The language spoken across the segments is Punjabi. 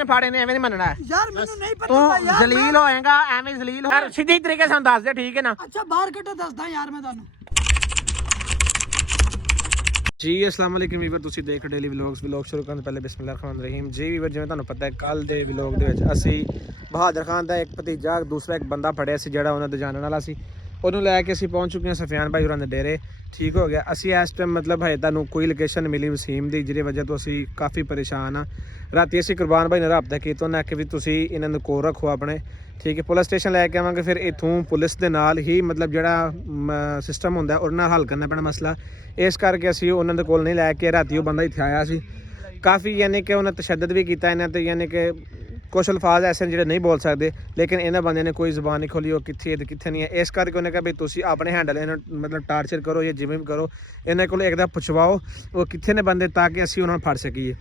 ਇਹਨੂੰ ਫੜ ਇਹਨੇ ਐਵੇਂ ਨਹੀਂ ਮੰਨਣਾ ਯਾਰ ਮੈਨੂੰ ਨਹੀਂ ਪਤਾ ਤੂੰ ਯਾਰ ਜ਼ਲੀਲ ਹੋਏਗਾ ਐਵੇਂ ਜ਼ਲੀਲ ਹੋ ਸਿੱਧੀ ਤਰੀਕੇ ਸਾਨੂੰ ਦੱਸ ਦੇ ਠੀਕ ਹੈ ਨਾ ਅੱਛਾ ਬਾਹਰ ਕੱਢੋ ਦੱਸਦਾ ਯਾਰ ਮੈਂ ਤੁਹਾਨੂੰ ਜੀ अस्सलाम वालेकुम ਵੀਵਰ ਤੁਸੀਂ ਦੇਖ ਡੇਲੀ ਵਲੌਗ ਸ਼ੁਰੂ ਕਰਨ ਤੋਂ ਪਹਿਲੇ ਬਿਸਮਿਲ੍ਲਾਹਿਰ ਰਹਿਮਾਨਿਰ ਰਹੀਮ ਜੀ ਵੀਵਰ ਜਿਵੇਂ ਤੁਹਾਨੂੰ ਪਤਾ ਹੈ ਕੱਲ ਦੇ ਵਲੌਗ ਦੇ ਵਿੱਚ ਅਸੀਂ ਬਹਾਦਰ ਖਾਨ ਦਾ ਇੱਕ ਭਤੀਜਾ ਦੂਸਰਾ ਇੱਕ ਬੰਦਾ ਫੜਿਆ ਸੀ ਜਿਹੜਾ ਉਹਨਾਂ ਦੇ ਜਾਣਨ ਵਾਲਾ ਸੀ ਉਹਨੂੰ ਲੈ ਕੇ ਅਸੀਂ ਪਹੁੰਚ ਚੁੱਕੇ ਹਾਂ ਸਫਿਆਨ ਭਾਈ ਹੋਰਾਂ ਦੇ ਡੇਰੇ ਠੀਕ ਹੋ ਗਿਆ ਅਸੀਂ ਇਸ ਟਾਈਮ ਮਤਲਬ ਹੈ ਤੁਹਾਨੂੰ ਕੋਈ ਲੋਕੇਸ਼ਨ ਮਿਲੀ ਵਸੀਮ ਦੀ ਜਿਹਦੀ ਵਜ੍ਹਾ ਤੋਂ ਅਸੀਂ ਕਾਫੀ ਪਰੇਸ਼ਾਨ ਆ ਰਾਤੀ ਅਸੀਂ ਕੁਰਬਾਨ ਭਾਈ ਨਾਲ ਰਾਬਤਾ ਕੀਤਾ ਉਹਨਾਂ ਕਿ ਵੀ ਤੁਸੀਂ ਇਹਨਾਂ ਨੂੰ ਕੋਲ ਰੱਖੋ ਆਪਣੇ ਠੀਕ ਹੈ ਪੁਲਿਸ ਸਟੇਸ਼ਨ ਲੈ ਕੇ ਆਵਾਂਗੇ ਫਿਰ ਇੱਥੋਂ ਪੁਲਿਸ ਦੇ ਨਾਲ ਹੀ ਮਤਲਬ ਜਿਹੜਾ ਸਿਸਟਮ ਹੁੰਦਾ ਉਹਦੇ ਨਾਲ ਹੱਲ ਕਰਨਾ ਪੈਣਾ ਮਸਲਾ ਇਸ ਕਰਕੇ ਅਸੀਂ ਉਹਨਾਂ ਦੇ ਕੋਲ ਨਹੀਂ ਲੈ ਕੇ ਰਾਤੀ ਉਹ ਬੰਦਾ ਇੱਥੇ ਆਇਆ ਸੀ ਕਾਫੀ ਯਾਨੀ ਕਿ ਉਹਨਾਂ ਤਸ਼ੱਦਦ ਵੀ ਕੀਤਾ ਇਹਨਾਂ ਤੇ ਯਾਨੀ ਕਿ ਕੁਛ ਅਲਫਾਜ਼ ਐਸੇ ਜਿਹੜੇ ਨਹੀਂ ਬੋਲ ਸਕਦੇ ਲੇਕਿਨ ਇਹਨਾਂ ਬੰਦੇ ਨੇ ਕੋਈ ਜ਼ੁਬਾਨ ਨਹੀਂ ਖੋਲੀ ਉਹ ਕਿੱਥੇ ਤੇ ਕਿੱਥੇ ਨਹੀਂ ਹੈ ਇਸ ਕਰਕੇ ਉਹਨੇ ਕਿਹਾ ਵੀ ਤੁਸੀਂ ਆਪਣੇ ਹੈਂਡਲ ਇਹਨਾਂ ਮਤਲਬ ਟਾਰਚਰ ਕਰੋ ਜਾਂ ਜਿਵੇਂ ਵੀ ਕਰੋ ਇਹਨਾਂ ਕੋਲ ਇੱਕਦਮ ਪੁੱਛਵਾਓ ਉਹ ਕਿੱਥੇ ਨੇ ਬੰਦੇ ਤਾਂ ਕਿ ਅਸੀਂ ਉਹਨਾਂ ਨੂੰ ਫੜ ਸਕੀਏ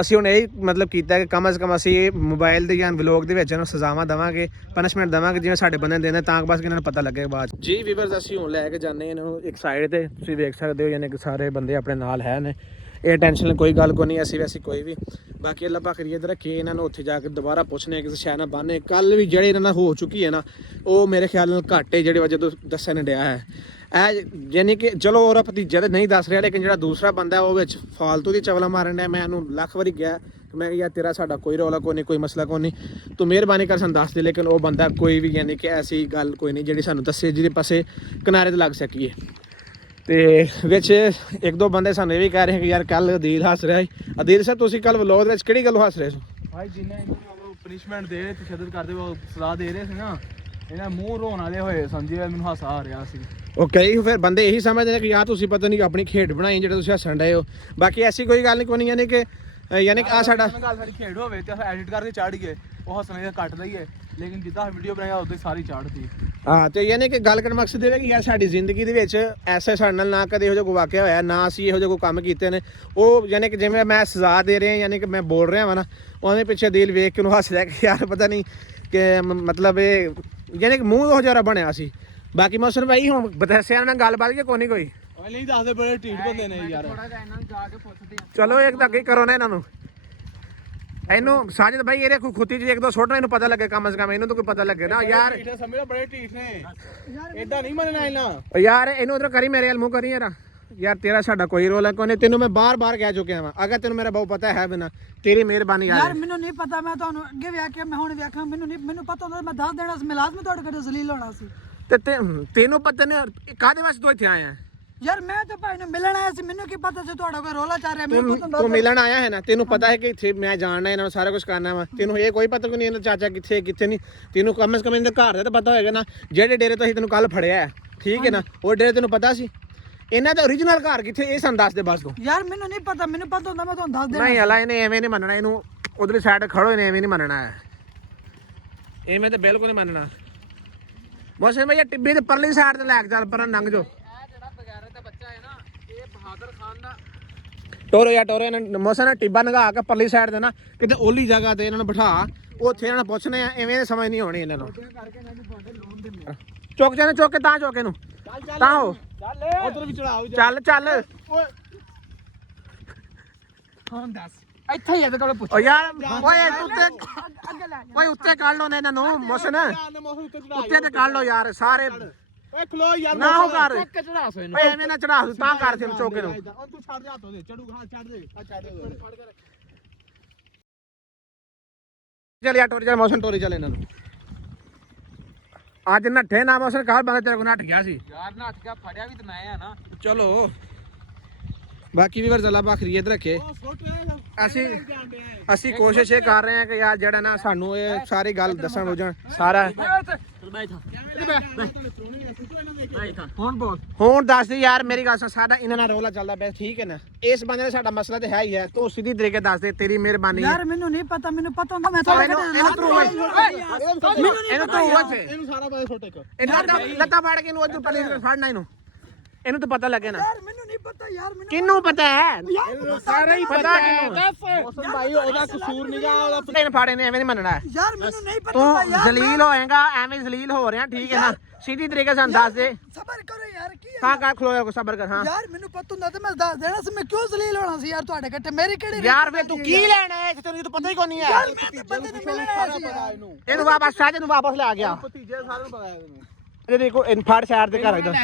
ਅਸੀਂ ਹੁਣ ਇਹ ਮਤਲਬ ਕੀਤਾ ਕਿ ਕਮ ਅਜ਼ ਕਮ ਅਸੀਂ ਇਹ ਮੋਬਾਈਲ ਦੇ ਜਾਂ ਵਲੌਗ ਦੇ ਵਿੱਚ ਇਹਨੂੰ ਸਜ਼ਾਵਾਂ ਦੇਵਾਂਗੇ ਪਨਿਸ਼ਮੈਂਟ ਦੇਵਾਂਗੇ ਜਿਵੇਂ ਸਾਡੇ ਬੰਦੇ ਦੇਣੇ ਤਾਂ ਬਸ ਇਹਨਾਂ ਨੂੰ ਪਤਾ ਲੱਗੇ ਬਾਅਦ ਜੀ ਵੀਵਰਸ ਅਸੀਂ ਹੁਣ ਲੈ ਕੇ ਜਾਂਦੇ ਇਹਨਾਂ ਨੂੰ ਇੱਕ ਸਾਈਡ ਤੇ ਤੁਸੀਂ ਦੇਖ ਸਕਦੇ ਹੋ ਯਾਨੀ ਕਿ ਸਾਰੇ ਬੰਦੇ ਆਪਣੇ ਨਾਲ ਹੈ ਨੇ ਇਹ ਟੈਨਸ਼ਨ ਕੋਈ ਗੱਲ ਕੋਈ ਨਹੀਂ ਅਸੀਂ ਵੈਸੇ ਕੋਈ ਵੀ ਬਾਕੀ ਅੱਲਾ ਪਾਕ ਰੀਅਤ ਰੱਖੇ ਇਹਨਾਂ ਨੂੰ ਉੱਥੇ ਜਾ ਕੇ ਦੁਬਾਰਾ ਪੁੱਛਣੇ ਕਿਸੇ ਸ਼ਾਇਦ ਨਾ ਬਾਨੇ ਕੱਲ ਵੀ ਜਿਹੜੇ ਇਹਨਾਂ ਨਾਲ ਹੋ ਚੁੱਕੀ ਹੈ ਨਾ ਉਹ ਮੇਰੇ ਖਿਆਲ ਨਾਲ ਘੱਟ ਹੈ ਜਿਹੜੇ ਵਜ੍ਹਾ ਤੋਂ ਦੱਸਣ ਡਿਆ ਹੈ ਇਹ ਯਾਨੀ ਕਿ ਚਲੋ ਉਹਦਾ ਭਤੀਜਾ ਤਾਂ ਨਹੀਂ ਦੱਸ ਰਿਹਾ ਲੇਕਿਨ ਜਿਹੜਾ ਦੂਸਰਾ ਬੰਦਾ ਉਹ ਵਿੱਚ ਫਾਲਤੂ ਦੀ ਚਵਲਾ ਮਾਰਨ ਡਿਆ ਮੈਂ ਇਹਨੂੰ ਲੱਖ ਵਾਰੀ ਕਿਹਾ ਮੈਂ ਯਾਰ ਤੇਰਾ ਸਾਡਾ ਕੋਈ ਰੌਲਾ ਕੋਈ ਨਹੀਂ ਕੋਈ ਮਸਲਾ ਕੋਈ ਨਹੀਂ ਤੂੰ ਮਿਹਰਬਾਨੀ ਕਰ ਸਾਨੂੰ ਦੱਸ ਦੇ ਲੇਕਿਨ ਉਹ ਬੰਦਾ ਕੋਈ ਵੀ ਯਾਨੀ ਕਿ ਐਸੀ ਗੱਲ ਕੋਈ ਨਹੀਂ ਜਿਹੜੀ ਸਾਨੂੰ ਦੱਸੇ ਜਿਹਦੇ ਪਾਸੇ ਕਿਨਾਰੇ ਤੇ ਲੱਗ ਸਕੀਏ ਤੇ ਵਿੱਚ ਇੱਕ ਦੋ ਬੰਦੇ ਸਾਨੂੰ ਇਹ ਵੀ ਕਹਿ ਰਹੇ ਕਿ ਯਾਰ ਕੱਲ ਅਦੀਲ ਹੱਸ ਰਿਹਾ ਸੀ ਅਦੀਲ ਸਾਹਿਬ ਤੁਸੀਂ ਕੱਲ ਵਲੋਗ ਦੇ ਵਿੱਚ ਕਿਹੜੀ ਗੱਲੋਂ ਹੱਸ ਰਹੇ ਸੀ ਭਾਈ ਜਿੰਨੇ ਇਹਨੂੰ ਪਨਿਸ਼ਮੈਂਟ ਦੇ ਰਹੇ ਤਸ਼ੱਦਦ ਕਰਦੇ ਉਹ ਸਜ਼ਾ ਦੇ ਰਹੇ ਸੀ ਨਾ ਇਹਨਾਂ ਮੂੰਹ ਰੋਣ ਵਾਲੇ ਹੋਏ ਸਮਝੇ ਮੈਨੂੰ ਹਾਸਾ ਆ ਰਿਹਾ ਸੀ ਉਹ ਕਈ ਫਿਰ ਬੰਦੇ ਇਹੀ ਸਮਝਦੇ ਨੇ ਕਿ ਯਾਰ ਤੁਸੀਂ ਪਤਾ ਨਹੀਂ ਆਪਣੀ ਖੇਡ ਬਣਾਈ ਜਿਹੜਾ ਤੁਸੀਂ ਹੱਸਣ ਡਏ ਹੋ ਬਾਕੀ ਐਸੀ ਕੋਈ ਗੱਲ ਨਹੀਂ ਕੋਈ ਨਹੀਂ ਯਾਨੀ ਕਿ ਆ ਸਾਡਾ ਗੱਲ ਸਾਡੀ ਖੇਡ ਹੋਵੇ ਤੇ ਅਸੀਂ ਐਡਿਟ ਕਰਕੇ ਚੜ੍ਹ ਗਏ ਉਹ ਹੱਸਣੇ ਦਾ ਕੱਟ ਲਈਏ ਲੇਕਿਨ ਜਿੱਦਾਂ ਵੀਡੀਓ ਬਣਾਇਆ ਉਦੋਂ ਸਾਰੀ ਚੜ੍ਹਦੀ ਹਾਂ ਤੇ ਯਾਨੀ ਕਿ ਗੱਲ ਕਰਨ ਮਕਸਦ ਇਹ ਹੈ ਕਿ ਯਾਰ ਸਾਡੀ ਜ਼ਿੰਦਗੀ ਦੇ ਵਿੱਚ ਐਸੇ ਸਾਡੇ ਨਾਲ ਨਾ ਕਦੇ ਇਹੋ ਜਿਹਾ ਕੋਈ ਵਾਕਿਆ ਹੋਇਆ ਨਾ ਅਸੀਂ ਇਹੋ ਜਿਹੇ ਕੋਈ ਕੰਮ ਕੀਤੇ ਨੇ ਉਹ ਯਾਨੀ ਕਿ ਜਿਵੇਂ ਮੈਂ ਸਜ਼ਾ ਦੇ ਰਿਹਾ ਯਾਨੀ ਕਿ ਮੈਂ ਬੋਲ ਰਿਹਾ ਵਾ ਨਾ ਉਹਦੇ ਪਿੱਛੇ ਦਿਲ ਵੇਖ ਕੇ ਉਹਨੂੰ ਹੱਸ ਰਿਹਾ ਕਿ ਯਾਰ ਪਤਾ ਨਹੀਂ ਕਿ ਮਤਲਬ ਇਹ ਯਾਨੀ ਕਿ ਮੂੰਹ ਉਹ ਜਿਹਾ ਬਣਿਆ ਸੀ ਬਾਕੀ ਮੌਸਮ ਭਾਈ ਹੁਣ ਬਤਸਿਆ ਨਾਲ ਗੱਲਬਾਤ ਕਿ ਕੋਈ ਨਹੀਂ ਕੋਈ ਨਹੀਂ ਦੱਸਦੇ ਬੜੇ ਢੀਠ ਬੰਦੇ ਨੇ ਯਾਰ ਚਲੋ ਇੱਕ ਤਾਂ ਅੱਗੇ ਕਰੋ ਨਾ ਇਹਨਾਂ ਨੂੰ ਇਹਨੂੰ ਸਾਜਦ ਭਾਈ ਇਹਦੇ ਖੁੱਤੀ ਚ ਇੱਕ ਦੋ ਸੁੱਟਣਾ ਇਹਨੂੰ ਪਤਾ ਲੱਗੇ ਕਮ ਸੇ ਕਮ ਇਹਨੂੰ ਤਾਂ ਕੋਈ ਪਤਾ ਲੱਗੇ ਨਾ ਯਾਰ ਸਮਝੋ ਬੜੇ ਢੀਠ ਨੇ ਏਦਾਂ ਨਹੀਂ ਮੰਨਣਾ ਇਹਨਾਂ ਯਾਰ ਇਹਨੂੰ ਉਧਰ ਕਰੀ ਮੇਰੇ ਵੱਲ ਮੂੰਹ ਕਰੀ ਯਾਰ ਤੇਰਾ ਸਾਡਾ ਕੋਈ ਰੋਲ ਹੈ ਕੋਈ ਨਹੀਂ ਤੈਨੂੰ ਮੈਂ ਬਾਰ-ਬਾਰ ਕਹਿ ਚੁੱਕਿਆ ਵਾਂ ਅਗਰ ਤੈਨੂੰ ਮੇਰਾ ਬਹੁਤ ਪਤਾ ਹੈ ਬਿਨਾ ਤੇਰੀ ਮਿਹਰਬਾਨੀ ਯਾਰ ਮੈਨੂੰ ਨਹੀਂ ਪਤਾ ਮੈਂ ਤੁਹਾਨੂੰ ਅੱਗੇ ਵੇਖਿਆ ਮੈਂ ਹੁਣ ਵੇਖਾਂ ਮੈਨੂੰ ਪਤਾ ਹੁੰਦਾ ਮੈਂ ਦੱਸ ਦੇਣਾ ਸੀ ਮੈਂ ਲਾਜ਼ਮੀ ਤੁਹਾਡੇ ਕੋਲ ਜ਼ਲੀਲ ਹੋਣਾ ਸੀ ਤੇ ਤੈਨੂੰ ਪਤਾ ਨਹੀਂ ਕਾਹਦੇ ਵਾਸਤੇ ਤੂੰ ਇੱਥੇ ਆਇਆ ਯਾਰ ਮੈਂ ਤਾਂ ਭਾਈ ਨੂੰ ਮਿਲਣ ਆਇਆ ਸੀ ਮੈਨੂੰ ਕੀ ਪਤਾ ਸੀ ਤੁਹਾਡਾ ਕੋਈ ਰੋਲਾ ਚੱਲ ਰਿਹਾ ਮੈਨੂੰ ਪਤਾ ਤੂੰ ਮਿਲਣ ਆਇਆ ਹੈ ਨਾ ਤੈਨੂੰ ਪਤਾ ਹੈ ਕਿ ਇੱਥੇ ਮੈਂ ਜਾਣਨਾ ਇਹਨਾਂ ਨੂੰ ਸਾਰਾ ਕੁਝ ਕਰਨਾ ਵਾ ਤੈਨੂੰ ਇਹ ਕੋਈ ਪਤਾ ਕੋਈ ਨਹੀਂ ਇਹਨਾਂ ਚਾਚਾ ਕਿੱਥੇ ਨਹੀਂ ਤੈਨੂੰ ਕਮ ਸੇ ਕਮ ਇਹਨਾਂ ਦੇ ਘਰ ਦਾ ਤਾਂ ਪਤਾ ਹੋਏਗਾ ਨਾ ਜਿਹੜੇ ਡੇਰੇ ਤੋਂ ਅਸੀਂ ਤੈਨੂੰ ਕੱਲ ਫੜਿਆ ਠੀਕ ਹੈ ਨਾ ਉਹ ਡੇਰੇ ਤੈਨੂੰ ਪਤਾ ਸੀ ਇਹਨਾਂ ਦਾ ਓਰੀਜਨਲ ਘਰ ਕਿੱਥੇ ਇਹ ਸਾਨੂੰ ਦੱਸ ਦੇ ਬਸ ਤੂੰ ਯਾਰ ਮੈਨੂੰ ਨਹੀਂ ਪਤਾ ਮੈਨੂੰ ਪਤਾ ਹੁੰਦਾ ਮੈਂ ਤੁਹਾਨੂੰ ਦੱਸ ਦੇਣਾ ਨਹੀਂ ਹਲਾ ਇਹਨੇ ਐਵੇਂ ਨਹੀਂ ਮੰਨਣਾ ਇਹਨੂੰ ਉਧਰਲੀ ਸਾਈਡ ਖੜੋ ਇਹਨੇ ਐਵੇਂ ਨਹੀਂ ਮੰਨਣਾ ਹੈ ਐਵੇਂ ਤਾਂ ਬਿਲਕੁਲ ਨਹੀਂ ਮੰਨਣਾ ਮੌਸਮ ਭਈਆ ਟਿੱਬੀ ਦੇ ਪਰਲੀ ਸਾਈਡ ਤੇ ਲੈ ਕੇ ਚੱਲ ਪਰ ਲੰਘ ਜਾਓ ਟੋਰੋ ਇਹਨਾਂ ਮੌਸਮ ਨਾਲ ਟਿੱਬਾ ਨਗਾ ਕੇ ਪਰਲੀ ਸਾਈਡ ਤੇ ਨਾ ਕਿਤੇ ਓਲੀ ਜਗ੍ਹਾ ਤੇ ਇਹਨਾਂ ਨੂੰ ਬਿਠਾ ਉੱਥੇ ਇਹਨਾਂ ਨੂੰ ਪੁੱਛਣੇ ਆ ਐਵੇਂ ਦੇ ਸਮਝ ਨਹੀਂ ਆਉਣੀ ਇਹਨਾਂ ਨੂੰ ਚੁੱਕ ਕੇ ਤਾਂ ਚੁੱਕ ਇਹਨੂੰ ਤਾਂ ਹੋ ਉਧਰ ਵੀ ਚੜਾਓ ਚੱਲ ਹੁਣ ਦੱਸ ਇੱਥੇ ਹੀ ਇਹਦੇ ਕੋਲ ਪੁੱਛ ਓ ਯਾਰ ਓਏ ਉੱਤੇ ਕੱਢ ਲਓ ਨੇ ਇਹਨਾਂ ਨੂੰ ਮੌਸਮ ਉੱਤੇ ਤੇ ਕੱਢ ਲਓ ਯਾਰ ਸਾਰੇ ਓਏ ਖਲੋ ਯਾਰ ਨਾ ਹੋ ਕਰ ਚੱਕ ਚੜਾ ਸੋ ਇਹਨੂੰ ਓਏ ਐਵੇਂ ਨਾ ਚੜਾ ਤਾਂ ਕਰ ਦੇ ਚੋਕੇ ਨੂੰ ਤੂੰ ਛੱਡ ਜਾ ਹੱਥੋਂ ਦੇ ਚੜੂਗਾ ਹਾਂ ਛੱਡ ਦੇ ਆ ਛੱਡ ਦੇ ਚੱਲ ਯਾਰ ਟੋਰੀ ਚੱਲ ਮੌਸਮ ਟੋਰੀ ਚੱਲ ਇਹਨਾਂ ਨੂੰ ਅੱਜ ਨੱਠੇ ਨਾ ਮੌਸਮ ਕੱਲ ਬੰਦਾ ਤੇਰੇ ਕੋਲ ਨੱਠ ਗਿਆ ਸੀ ਯਾਰ ਨੱਠ ਗਿਆ ਫੜਿਆ ਵੀ ਤੇ ਮੈਂ ਆ ਨਾ ਚਲੋ ਬਾਕੀ ਵੀ ਵਰ ਜ਼ਲਾ ਬਖਰੀਅਤ ਰੱਖੇ ਅਸੀਂ ਕੋਸ਼ਿਸ਼ ਇਹ ਕਰ ਰਹੇ ਹਾਂ ਕਿ ਯਾਰ ਜਿਹੜਾ ਨਾ ਸਾਨੂੰ ਇਹ ਸਾਰੀ ਗੱਲ ਦੱਸਣ ਬੁਝਣ ਸਾਰਾ ਹੁਣ ਦੱਸ ਦੇ ਯਾਰ ਮੇਰੀ ਗੱਲ ਸੁਣ ਸਾਡਾ ਇਹਨਾਂ ਨਾਲ ਰੌਲਾ ਚੱਲਦਾ ਪਿਆ ਠੀਕ ਹੈ ਨਾ ਇਸ ਬੰਦੇ ਨੇ ਸਾਡਾ ਮਸਲਾ ਤੇ ਹੈ ਹੀ ਹੈ ਤੂੰ ਸਿੱਧੀ ਤਰੀਕੇ ਦੱਸ ਦੇ ਤੇਰੀ ਮਿਹਰਬਾਨੀ ਯਾਰ ਮੈਨੂੰ ਨਹੀਂ ਪਤਾ ਮੈਨੂੰ ਪਤਾ ਹੁੰਦਾ ਮੈਂ ਇਹਨੂੰ ਸਾਰਾ ਬਾਰੇ ਛੋਟੇ ਕਰ ਲੱਤਾਂ ਫੜ ਕੇ ਇਹਨੂੰ ਅੱਜ ਪੁਲਿਸ ਫੜਨਾ ਇਹਨੂੰ ਤਾਂ ਪਤਾ ਲੱਗੇ ਨਾ ਯਾਰ ਮੈਨੂੰ ਨਹੀਂ ਪਤਾ ਯਾਰ ਮੈਨੂੰ ਕਿਹਨੂੰ ਪਤਾ ਹੈ ਸਾਰਾ ਹੀ ਪਤਾ ਕਿਹਨੂੰ ਮੌਸਮ ਭਾਈ ਉਹਦਾ ਕਸੂਰ ਨਹੀਂਗਾ ਉਹਦਾ ਤੈਨੂੰ ਫਾੜੇ ਨੇ ਐਵੇਂ ਨਹੀਂ ਮੰਨਣਾ ਯਾਰ ਮੈਨੂੰ ਨਹੀਂ ਪਤਾ ਤੂੰ ਜ਼ਲੀਲ ਹੋਏਗਾ ਐਵੇਂ ਜ਼ਲੀਲ ਹੋ ਰਿਹਾ ਠੀਕ ਹੈ ਨਾ ਸਿੱਧੀ ਤਰੀਕੇ ਨਾਲ ਦੱਸ ਦੇ ਸਬਰ ਕਰੋ ਯਾਰ ਕੀ ਹਾਂ ਕਰ ਖਲੋਇਆ ਕੋ ਸਬਰ ਕਰ ਹਾਂ ਯਾਰ ਮੈਨੂੰ ਪਤਾ ਹੁੰਦਾ ਤੇ ਮੈਂ ਦੱਸ ਦੇਣਾ ਸੀ ਮੈਂ ਕਿਉਂ ਜ਼ਲੀਲ ਹੋਣਾ ਸੀ ਯਾਰ ਤੁਹਾਡੇ ਘੱਟੇ ਮੇਰੀ ਕਿਹੜੀ ਯਾਰ ਵੇ ਤੂੰ ਕੀ ਲੈਣਾ ਹੈ ਤੈਨੂੰ ਤਾਂ ਪਤਾ ਹੀ ਕੋਈ ਨਹੀਂ ਹੈ ਯਾਰ ਮੈਂ ਤੇ ਬੰਦੇ ਨੂੰ ਮਿਲਣਾ ਸੀ ਯਾਰ ਇਹਨੂੰ ਵਾਪਸ ਸਾਜੇ ਨੂੰ ਵਾਪਸ ਲੈ ਗਿਆ ਭਤੀਜੇ ਸਾਰਿਆਂ ਨੂੰ ਪਤਾ ਹੈ ਇਹਨੂੰ ਇਹ ਦੇਖੋ ਇਹਨੂੰ ਫੜ ਸਾਈਡ ਤੇ ਕਰ ਇਧਰ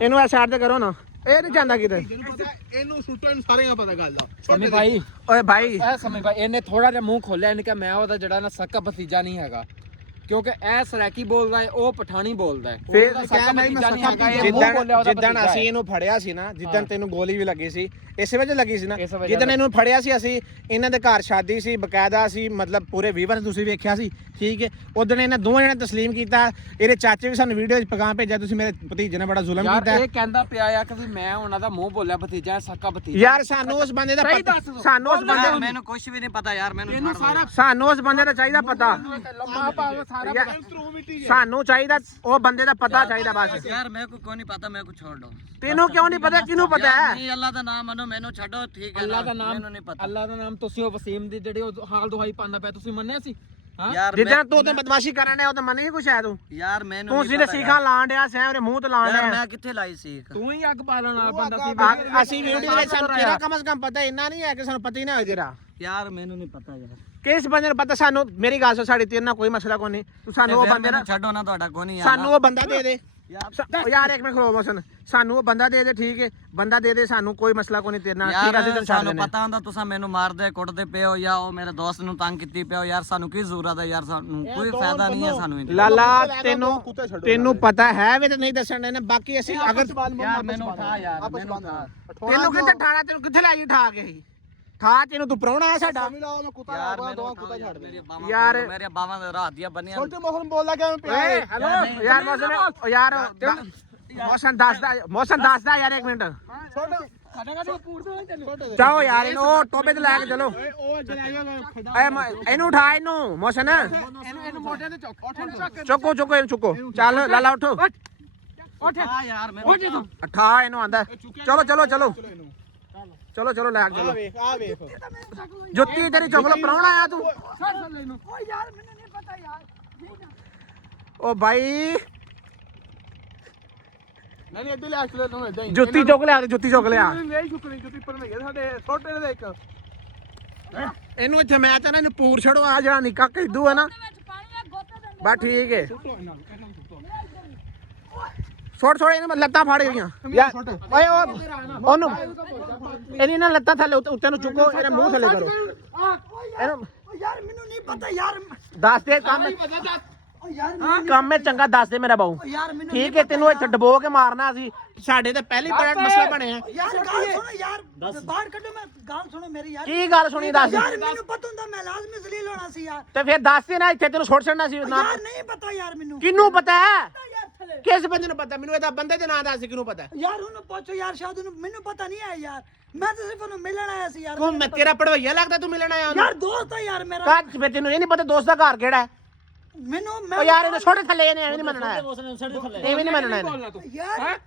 ਇਹਨੂੰ ਆ ਸਾਈਡ ਤੇ ਕਰੋ ਨਾ ਇਹ ਨਹੀਂ ਜਾਂਦਾ ਕਿਤੇ ਇਹਨੂੰ ਸੁੱਟੋ ਇਹਨੂੰ ਸਾਰਿਆਂ ਨੂੰ ਪਤਾ ਗੱਲ ਦਾ ਸਮੀ ਭਾਈ ਓਏ ਭਾਈ ਇਹ ਸਮੀ ਭਾਈ ਇਹਨੇ ਥੋੜਾ ਜਿਹਾ ਮੂੰਹ ਖੋਲਿਆ ਇਹਨੇ ਕਿ ਮੈਂ ਉਹਦਾ ਜਿਹੜਾ ਨਾ ਸਕਾ ਭਤੀਜਾ ਨਹੀਂ ਹੈਗਾ ਕਿਉਂਕਿ ਇਹ ਸਰਾਕੀ ਬੋਲਦਾ ਹੈ ਉਹ ਪਠਾਣੀ ਬੋਲਦਾ ਹੈ ਫਿਰ ਉਹਦਾ ਸਕਾ ਭਤੀਜਾ ਨਹੀਂ ਹੈਗਾ ਇਹ ਮੂੰਹ ਬੋਲਿਆ ਉਹਦਾ ਜਿੱਦਣ ਭਤੀਜਾ ਅਸੀਂ ਹੈ। ਇਹਨੂੰ ਫੜਿਆ ਸੀ ਨਾ ਜਿੱਦਣ ਤੈਨੂੰ ਗੋਲੀ ਵੀ ਲੱਗੀ ਸੀ ਇਸੇ ਵਜ੍ਹਾ ਲੱਗੀ ਸੀ ਨਾ ਇਸੇ ਵਜ੍ਹਾ ਜਿੱਦਣ ਇਹਨੂੰ ਫੜਿਆ ਸੀ ਅਸੀਂ ਇਹਨਾਂ ਦੇ ਘਰ ਸ਼ਾਦੀ ਸੀ ਬਕਾਇਦਾ ਸੀ ਮਤਲਬ ਪੂਰੇ ਵੀਵਰ ਤੁਸੀਂ ਵੇਖਿਆ ਸੀ ਠੀਕ ਹੈ ਉਦੋਂ ਇਹਨਾਂ ਦੋਵਾਂ ਜਣੇ ਤਸਲੀਮ ਕੀਤਾ ਇਹਦੇ ਚਾਚੇ ਵੀ ਸਾਨੂੰ ਵੀਡੀਓ 'ਚ ਪੈਗਾਮ ਭੇਜਿਆ ਤੁਸੀਂ ਮੇਰੇ ਭਤੀਜੇ ਨੇ ਬੜਾ ਜ਼ੁਲਮ ਯਾਰ ਕੀਤਾ ਇਹ ਕਹਿੰਦਾ ਪਿਆ ਆ ਕਿ ਵੀ ਮੈਂ ਉਹਨਾਂ ਦਾ ਮੂੰਹ ਬੋਲਿਆ ਭਤੀਜਾ ਸਕਾ ਭਤੀਜਾ ਯਾਰ ਸਾਨੂੰ ਉਸ ਬੰਦੇ ਦਾ ਪਤਾ ਸਾਨੂੰ ਉਸ ਬੰਦੇ ਮੈਨੂੰ ਕੁਝ ਵੀ ਨਹੀਂ ਪਤਾ ਯਾਰ ਮੈਨੂੰ ਸਾਰਾ ਸਾਨੂੰ ਉਸ ਬੰਦੇ ਦਾ ਚਾਹੀਦਾ ਪਤਾ ਲੰਮਾ ਪਾਵ ਸਾਰਾ ਯਾਰ, ਸਾਨੂੰ ਚਾਹੀਦਾ ਉਹ ਬੰਦੇ ਦਾ ਪਤਾ ਚਾਹੀਦਾ ਬਸ यार मेरे को कोई नहीं पता मेरे को छोड़ दो ਤੈਨੂੰ ਕਿਉਂ ਨਹੀਂ ਪਤਾ ਕਿਹਨੂੰ ਪਤਾ ਹੈ नहीं अल्लाह का नाम मनो मैंने छोड़ो ठीक है ਅੱਲਾ ना, ਦਾ ਨਾਮ मैंने नहीं पता ਅੱਲਾ ਦਾ ਨਾਮ ਤੁਸੀਂ ਉਹ ਵਸੀਮ ਦੀ ਜਿਹੜੀ ਉਹ ਹਾਲ ਦੁਹਾਈ ਪਾਉਂਦਾ ਪਿਆ ਤੁਸੀਂ ਮੰਨਿਆ ਸੀ ਹਾਂ यार ਜਿੱਦਾਂ ਤੂੰ ਤੇ ਬਦਮਾਸ਼ੀ ਕਰਨ ਡਿਆ ਉਹ ਤਾਂ ਮੰਨੇ ਕੁਛ ਹੈ ਤੂੰ यार मैंने ਤੂੰ नहीं ਸਿੱਧੇ पता ਸੀਖਾਂ ਲਾਣ ਡਿਆ ਸੈਂ ਮੂੰਹ ਤੇ ਲਾਣ यार ਡਿਆ मैं किथे लाई सीख ਤੂੰ ਹੀ ਅੱਗ ਬਾਲਣ ਵਾਲਾ ਬੰਦਾ ਸੀ ਅਸੀਂ ਵੀਡੀਓ ਦੇ ਵਿੱਚ ਸਾਨੂੰ ਤੇਰਾ ਕਮ ਸੇ ਕਮ ਪਤਾ ਇੰਨਾ ਨਹੀਂ ਹੈ ਕਿ ਸਾਨੂੰ ਪਤਾ ਹੀ ਨਾ ਹੋਏ ਤੇਰਾ यार मैंने नहीं पता यार ਕਿਸ ਬੰਦੇ ਨੂੰ ਪਤਾ ਸਾਨੂੰ ਮੇਰੀ ਗੱਲ ਸੁਣ ਸਾਡੀ ਤੇਰੇ ਨਾਲ ਕੋਈ ਮਸਲਾ ਕੋਈ ਨਹੀਂ ਤੂੰ ਸਾਨੂੰ ਉਹ ਬੰਦੇ ਨਾਲ छोड़ो ना ਤੁਹਾਡਾ ਕੋਈ ਨਹੀਂ यार ਸਾਨੂੰ ਉਹ ਬੰਦਾ ਦੇ ਦੇ ਯਾਰ ਇੱਕ ਮਿੰਟ ਖਲੋ ਮਸਨ ਸਾਨੂੰ ਉਹ ਬੰਦਾ ਦੇ ਦੇ ਠੀਕ ਹੈ ਬੰਦਾ ਦੇ ਦੇ ਸਾਨੂੰ ਕੋਈ ਮਸਲਾ ਕੋਈ ਨਹੀਂ ਤੇਰੇ ਨਾਲ ਠੀਕ ਹੈ ਅਸੀਂ ਤੈਨੂੰ ਛੱਡ ਸਾਨੂੰ ਦਿੰਦੇ ਪਤਾ ਹੁੰਦਾ ਤੁਸੀਂ ਮੈਨੂੰ ਮਾਰਦੇ ਕੁੱਟਦੇ ਪਏ ਹੋ ਜਾਂ ਉਹ ਮੇਰੇ ਦੋਸਤ ਨੂੰ ਤੰਗ ਕੀਤੀ ਪਏ ਹੋ ਯਾਰ ਸਾਨੂੰ ਕੀ ਜ਼ਰੂਰਤ ਹੈ ਯਾਰ ਸਾਨੂੰ ਕੋਈ ਫਾਇਦਾ ਨਹੀਂ ਹੈ ਸਾਨੂੰ ਇਹਦਾ। ਲਾਲਾ ਤੈਨੂੰ ਪਤਾ ਹੈ ਵੀ ਤੇ ਨਹੀਂ ਦੱਸਣ ਨੇ ਬਾਕੀ ਅਸੀਂ ਅਗਰ यार मैंने उठा यार मैंने उठा ਤੈਨੂੰ ਕਿੱਥੇ ਠਾਣਾ ਤੈਨੂੰ ਕਿੱਥੇ ਲੈ ਜੀ ਠਾ ਕੇ ਠਾ ਤੈਨੂੰ ਤੂੰ ਪ੍ਰਾਹੁਣਾ ਆ ਸਾਡਾ यार मैंने उठा मेरे बाबा यार मेरे बाबा ने रात दिया बनिया ਛੋਟੇ ਮੋਹਨ ਬੋਲਦਾ ਕਿ ਪਿਆ ਓਏ ਹੈਲੋ ਯਾਰ ਮੌਸਮ ਦੱਸਦਾ ਯਾਰ ਇੱਕ ਮਿੰਟ ਚਾਹੋ ਯਾਰ ਇਹਨੂੰ ਉਹ ਟੋਪੇ ਤੇ ਲੈ ਕੇ ਚਲੋ ਉਹ ਜਲਾਇਆ ਖੜਾ ਇਹਨੂੰ ਉਠਾ ਇਹਨੂੰ ਮੌਸਮ ਇਹਨੂੰ ਮੋਢੇ ਤੇ ਚੁੱਕ ਚੁੱਕੋ ਇਹਨੂੰ ਚੁੱਕੋ ਚੱਲ ਲਾਲਾ ਉਠੋ हाँ यार मैंने ਠਾ ਇਹਨੂੰ ਆਂਦਾ ਚਲੋ ਲੈ ਕੇ ਚਲੋ ਵੇਖ ਆ ਵੇਖ ਜੁੱਤੀ ਤੇਰੀ ਚੁੱਕ ਲੋ ਪ੍ਰਾਹੁਣਾ ਆ ਤੂੰ ਓ ਯਾਰ ਮੈਨੂੰ ਨਹੀਂ ਪਤਾ ਯਾਰ ਉਹ ਬਾਈ ਨਹੀਂ ਇੱਧਰ ਲੈ ਚਲੇ ਨੂੰ ਇਦਾਂ ਹੀ ਜੁੱਤੀ ਚੁੱਕ ਲਿਆ ਨਹੀਂ ਸ਼ੁਕਰੀ ਜੁੱਤੀ ਪਰ ਨਹੀਂ ਸਾਡੇ ਛੋਟੇ ਦੇ ਇੱਕ ਇਹਨੂੰ ਇੱਥੇ ਮੈਂ ਤਾਂ ਇਹਨੂੰ ਪੂਰ ਛੜੋ ਆ ਜਿਹੜਾ ਨਿੱਕਾ ਕਿਦੂ ਹੈ ਨਾ ਬਸ ਠੀਕ ਹੈ ਛੋੜ ਇਹਨੂੰ ਲੱਤਾਂ ਫਾੜ ਗਈਆਂ ਯਾਰ ਓਏ ਉਹਨੂੰ ਇਹਦੀ ਨਾ ਲੱਤਾਂ ਥੱਲੇ ਉੱਤੇ ਨੂੰ ਚੁੱਕੋ ਇਹਦਾ ਮੂੰਹ ਥੱਲੇ ਕਰੋ ਇਹਨੂੰ ਓ ਯਾਰ ਮੈਨੂੰ ਨਹੀਂ ਪਤਾ ਯਾਰ ਦੱਸ ਦੇ ਕੰਮ ਓ ਯਾਰ ਕੰਮ ਹੈ ਚੰਗਾ ਦੱਸ ਦੇ ਮੇਰਾ ਬਾਊ ਯਾਰ ਮੈਨੂੰ ਠੀਕ ਹੈ ਤੈਨੂੰ ਇੱਥੇ ਡਬੋ ਕੇ ਮਾਰਨਾ ਸੀ ਸਾਡੇ ਤੇ ਪਹਿਲੀ ਬੜਾ ਮਸਲਾ ਬਣਿਆ ਯਾਰ ਗੱਲ ਸੁਣੋ ਯਾਰ ਬਾਹਰ ਕੱਢੋ ਮੈਂ ਗੱਲ ਸੁਣੋ ਮੇਰੀ ਯਾਰ ਕੀ ਗੱਲ ਸੁਣੀ ਦੱਸ ਯਾਰ ਮੈਨੂੰ ਪਤਾ ਹੁੰਦਾ ਮੈਂ ਲਾਜ਼ਮੀ ਜ਼ਲੀਲ ਹੋਣਾ ਸੀ ਯਾਰ ਤੇ ਫਿਰ ਦੱਸ ਦੇ ਨਾ ਇੱਥੇ ਤੈਨੂੰ ਛੋੜ ਛੱਡਣਾ ਸੀ ਨਾ ਯਾਰ ਨਹੀਂ ਪਤਾ ਯਾਰ ਮੈਨੂੰ ਕਿਹਨੂੰ ਪਤਾ ਹੈ ਯਾਰ ਥਲੇ ਕਿਸ ਬੰਦੇ ਨੂੰ ਪਤਾ ਮੈਨੂੰ ਇਹਦਾ ਬੰਦੇ ਦੇ ਨਾਂ ਦੱਸ ਕਿਹਨੂੰ ਪਤਾ ਯਾਰ ਉਹਨੂੰ ਪੁੱਛੋ ਯਾਰ ਸ਼ਾਇਦ ਉਹਨੂੰ ਮੈਨੂੰ ਪਤਾ ਨਹੀਂ ਹੈ ਯਾਰ ਮੈਂ ਤਾਂ ਸਿਰਫ ਉਹਨੂੰ ਮਿਲਣ ਆਇਆ ਸੀ ਯਾਰ ਤੂੰ ਮੈਂ ਤੇਰਾ ਪੜਵਈਆ ਲੱਗਦਾ ਤੂੰ ਮਿਲਣ ਆਇਆ ਯਾਰ ਦੋਸਤ ਹੈ ਯਾਰ ਮੇਰਾ ਕੱਜ ਫਿਰ ਤੈਨੂੰ ਇਹ ਨਹੀਂ ਪਤਾ ਦੋਸਤ ਦਾ ਘਰ ਕਿਹੜਾ ਹੈ ਮੈਨੂੰ ਉਹ ਯਾਰ ਇਹਨੇ ਛੋਟੇ ਥੱਲੇ ਇਹਨੇ ਐਵੇਂ ਨਹੀਂ ਮੰਨਣਾ ਐਵੇਂ ਨਹੀਂ ਮੰਨਣਾ ਇਹਨੇ ਯਾਰ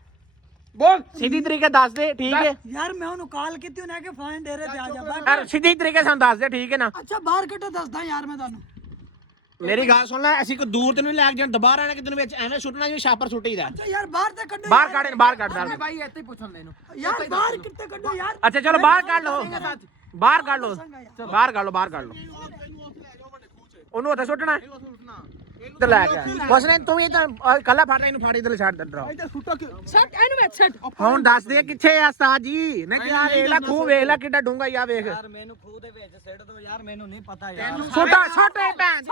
ਬੋਲ ਸਿੱਧੀ ਤਰੀਕੇ ਦੱਸ ਦੇ ਠੀਕ ਹੈ ਯਾਰ ਮੈਂ ਉਹਨੂੰ ਕਾਲ ਕੀਤੀ ਉਹਨੇ ਕਿ ਫਲਾਣੇ ਡੇਰੇ ਤੇ ਆ ਜਾ ਬਾਹਰ ਯਾਰ ਸਿੱਧੀ ਤਰੀਕੇ ਸਾਨੂੰ ਦੱਸ ਦੇ ਠੀਕ ਹੈ ਨਾ ਅੱਛਾ ਬਾਹਰ ਕੱਢੋ ਦੱਸਦਾ ਯਾਰ ਮੈਂ ਤੁਹਾਨੂੰ ਮੇਰੀ ਗੱਲ ਸੁਣ ਲੈ ਅਸੀਂ ਕੋਈ ਦੂਰ ਤੈਨੂੰ ਲੈ ਕੇ ਜਾਣ ਦੁਬਾਰਾ ਆਣਾ ਕਿ ਤੈਨੂੰ ਵਿੱਚ ਐਵੇਂ ਸੁੱਟਣਾ ਜਿਵੇਂ ਛਾਪਰ ਸੁੱਟੀਦਾ ਅੱਛਾ ਯਾਰ ਬਾਹਰ ਤੇ ਕੱਢੋ ਬਾਹਰ ਕੱਢ ਦੱਸ ਭਾਈ ਇੱਥੇ ਹੀ ਪੁੱਛਣ ਦੇ ਇਹਨੂੰ ਯਾਰ ਬਾਹਰ ਕਿੱਥੇ ਕੱਢੋ ਯਾਰ ਅੱਛਾ ਚਲੋ ਬਾਹਰ ਕੱਢ ਲਓ ਬਾਹਰ ਕੱਢ ਲਓ ਉਹਨੂੰ ਉੱਥੇ ਸੁੱਟਣਾ ਤੇ ਲੈ ਕੇ ਬਸ ਨੇ ਤੂੰ ਵੀ ਤਾਂ ਕੱਲਾ ਫੜ ਇਹਨੂੰ ਫਾੜੀ ਤੇ ਛੱਡ ਡਰਾ ਹੁਣ ਦੱਸ ਦੇ ਕਿੱਥੇ ਆ ਉਸਤਾਦ ਜੀ ਨੇ ਕਿਹਾ ਵੇਖ ਲੈ ਖੂਹ ਵੇਖ ਲੈ ਕਿੱਡਾ ਡੂੰਗਾ ਆ ਵੇਖ यार मैंने ਖੂਹ ਦੇ ਵਿੱਚ ਸਿੱਟ ਦੋ ਯਾਰ ਮੈਨੂੰ ਨਹੀਂ ਪਤਾ ਯਾਰ ਛੋਟੇ ਭੈਣ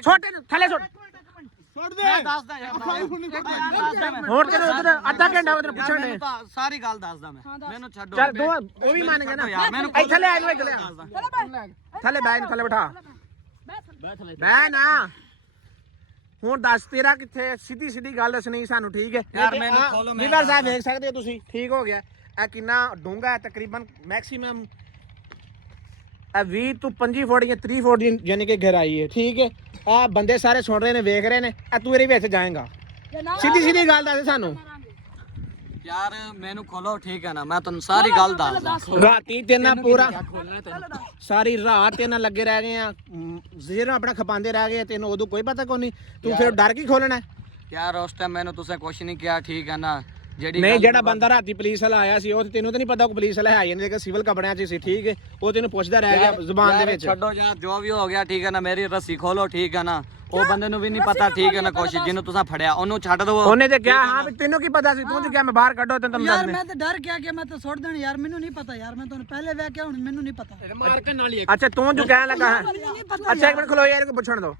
ਛੋਟੇ ਨੂੰ ਥੱਲੇ ਸੁੱਟ ਛੱਡ ਦੇ ਦੱਸਦਾ ਯਾਰ ਹੁਣ ਤੈਨੂੰ ਉਧਰ ਅੱਧਾ ਘੰਟਾ ਉਧਰ ਪੁੱਛਣ ਦੇ ਸਾਰੀ ਗੱਲ ਦੱਸਦਾ ਮੈਂ ਮੈਨੂੰ ਛੱਡੋ ਚੱਲ ਦੋ ਉਹ ਵੀ ਮੰਨ ਗਿਆ ਨਾ ਇੱਥੇ ਲੈ ਇਹਨੂੰ ਇੱਥੇ ਲੈ ਥੱਲੇ ਬੈ ਇਹਨੂੰ ਥੱਲੇ ਬਿਠਾ ਬੈ ਨਾ ਹੁਣ ਦੱਸ ਤੇਰਾ ਕਿੱਥੇ ਸਿੱਧੀ ਗੱਲ ਦੱਸਣੀ ਸਾਨੂੰ ਠੀਕ ਹੈ ਯਾਰ ਮੈਨੂੰ ਖੋਲੋ ਮੈਂ ਵੀਵਰ ਸਾਹਿਬ ਵੇਖ ਸਕਦੇ ਹੋ ਤੁਸੀਂ ਠੀਕ ਹੋ ਗਿਆ ਇਹ ਕਿੰਨਾ ਡੂੰਗਾ ਹੈ ਤਕਰੀਬਨ ਮੈਕਸਿਮਮ 20 ਤੋਂ 25 ਫੁੱਟ ਜਾਂ 30 ਫੁੱਟ ਦੀ ਯਾਨੀ ਕਿ ਗਹਿਰਾਈ ਹੈ ਠੀਕ ਹੈ ਆ ਬੰਦੇ ਸਾਰੇ ਸੁਣ ਰਹੇ ਨੇ ਵੇਖ ਰਹੇ ਨੇ ਤੂੰ ਇਹਦੇ ਵਿੱਚ ਜਾਏਗਾ ਸਿੱਧੀ ਗੱਲ ਦੱਸ ਸਾਨੂੰ ਯਾਰ ਮੈਨੂੰ ਖੋਲੋ ਠੀਕ ਹੈ ਨਾ, ਮੈਂ ਤੁਹਾਨੂੰ ਸਾਰੀ ਗੱਲ ਦੱਸਦਾ। ਰਾਤੀ ਤੇ ਨਾ ਪੂਰਾ ਸਾਰੀ ਰਾਤ ਤੇ ਨਾ ਲੱਗੇ ਰਹਿ ਗਏ ਆ, ਜ਼ਹਿਰ ਆਪਣਾ ਖਪਾਉਂਦੇ ਰਹਿ ਗਏ, ਤੈਨੂੰ ਉਦੋਂ ਕੋਈ ਪਤਾ ਕੋਈ ਨਹੀਂ, ਤੂੰ ਫਿਰ ਡਰ ਕੀ ਖੋਲਣਾ? ਯਾਰ ਉਸ ਟਾਈਮ ਮੈਨੂੰ ਤੁਸੀਂ ਕੁਛ ਨਹੀਂ ਕਿਹਾ ਠੀਕ ਹੈ ਨਾ, ਜਿਹੜੀ ਨਹੀਂ ਜਿਹੜਾ ਬੰਦਾ ਰਾਤੀ ਪੁਲਿਸ ਵਾਲਾ ਆਇਆ ਸੀ ਉਹ ਤੇ ਤੈਨੂੰ ਤਾਂ ਨਹੀਂ ਪਤਾ ਉਹ ਪੁਲਿਸ ਵਾਲਾ ਹੈ ਜਾਂ ਨਹੀਂ, ਸਿਵਲ ਕੱਪੜਿਆਂ 'ਚ ਸੀ ਠੀਕ ਹੈ, ਉਹ ਤੈਨੂੰ ਪੁੱਛਦਾ ਰਹਿ ਗਿਆ ਜ਼ੁਬਾਨ ਦੇ ਵਿੱਚ। ਛੱਡੋ ਯਾਰ ਜੋ ਵੀ ਹੋ ਗਿਆ ਠੀਕ ਹੈ ਨਾ, ਮੇਰੀ ਰੱਸੀ ਖੋਲੋ ਠੀਕ ਹੈ ਨਾ, ਉਹ ਬੰਦੇ ਨੂੰ ਵੀ ਨਹੀਂ ਪਤਾ ਠੀਕ ਹੈ ਨਾ, ਕੁਛ ਜਿਹਨੂੰ ਤੁਸੀਂ ਫੜਿਆ ਉਹਨੂੰ ਛੱਡ ਦਿਓ। ਉਹਨੇ ਤੇ ਕਿਹਾ ਹਾਂ ਵੀ ਤੈਨੂੰ ਕੀ ਪਤਾ ਸੀ, ਤੂੰ ਤੇ ਕਿਹਾ ਮੈਂ ਬਾਹਰ ਕੱਢੋ ਤੈਨੂੰ ਯਾਰ ਦੱਸ ਮੈਂ ਤਾਂ ਡਰ ਗਿਆ ਕਿ ਮੈਂ ਤਾਂ ਸੁੱਟ ਦੇਣ ਯਾਰ, ਮੈਨੂੰ ਨਹੀਂ ਪਤਾ ਯਾਰ, ਮੈਂ ਤੁਹਾਨੂੰ ਪਹਿਲੇ ਵੇਖ ਕੇ ਹੁਣ ਮੈਨੂੰ ਨਹੀਂ ਪਤਾ। ਮਾਰਕਨ ਨਾਲ ਹੀ ਅੱਛਾ ਤੂੰ ਜੋ ਕਹਿਣ ਲੱਗਾ ਹੈ, ਮੈਨੂੰ ਨਹੀਂ ਪਤਾ ਅੱਛਾ ਇੱਕ ਮਿੰਟ ਖਲੋ ਯਾਰ, ਇਹਨੂੰ ਪੁੱਛਣ ਦੋ।